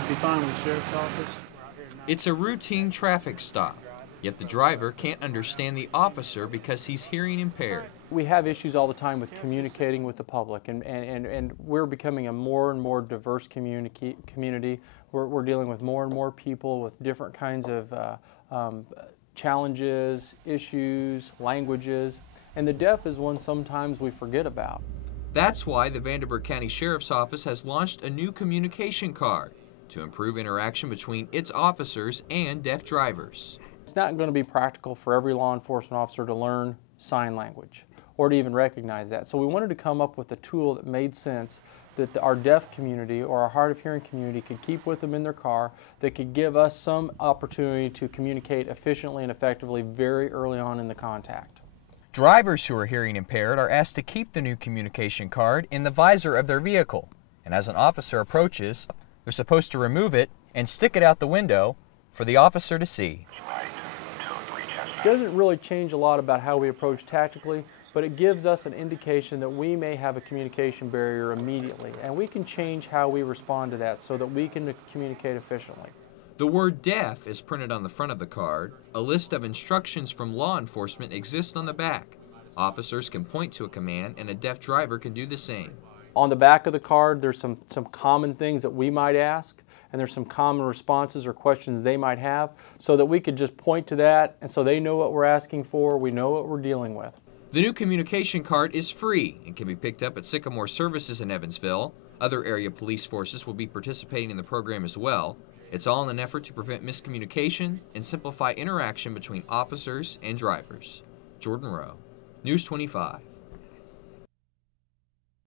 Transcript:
Deputy Fine with the Sheriff's Office. It's a routine traffic stop, yet the driver can't understand the officer because he's hearing impaired. We have issues all the time with communicating with the public, and we're becoming a more and more diverse community. We're dealing with more and more people with different kinds of challenges, issues, languages, and the deaf is one sometimes we forget about. That's why the Vanderburgh County Sheriff's Office has launched a new communication card to improve interaction between its officers and deaf drivers. It's not going to be practical for every law enforcement officer to learn sign language or to even recognize that. So we wanted to come up with a tool that made sense that our deaf community or our hard of hearing community could keep with them in their car, that could give us some opportunity to communicate efficiently and effectively very early on in the contact. Drivers who are hearing impaired are asked to keep the new communication card in the visor of their vehicle, and as an officer approaches, they're supposed to remove it and stick it out the window for the officer to see. It doesn't really change a lot about how we approach tactically, but it gives us an indication that we may have a communication barrier immediately, and we can change how we respond to that so that we can communicate efficiently. The word deaf is printed on the front of the card. A list of instructions from law enforcement exists on the back. Officers can point to a command and a deaf driver can do the same. On the back of the card there's some common things that we might ask, and there's some common responses or questions they might have, so that we could just point to that and so they know what we're asking for, we know what we're dealing with. The new communication card is free and can be picked up at Sycamore Services in Evansville. Other area police forces will be participating in the program as well. It's all in an effort to prevent miscommunication and simplify interaction between officers and drivers. Jordan Rowe, News 25.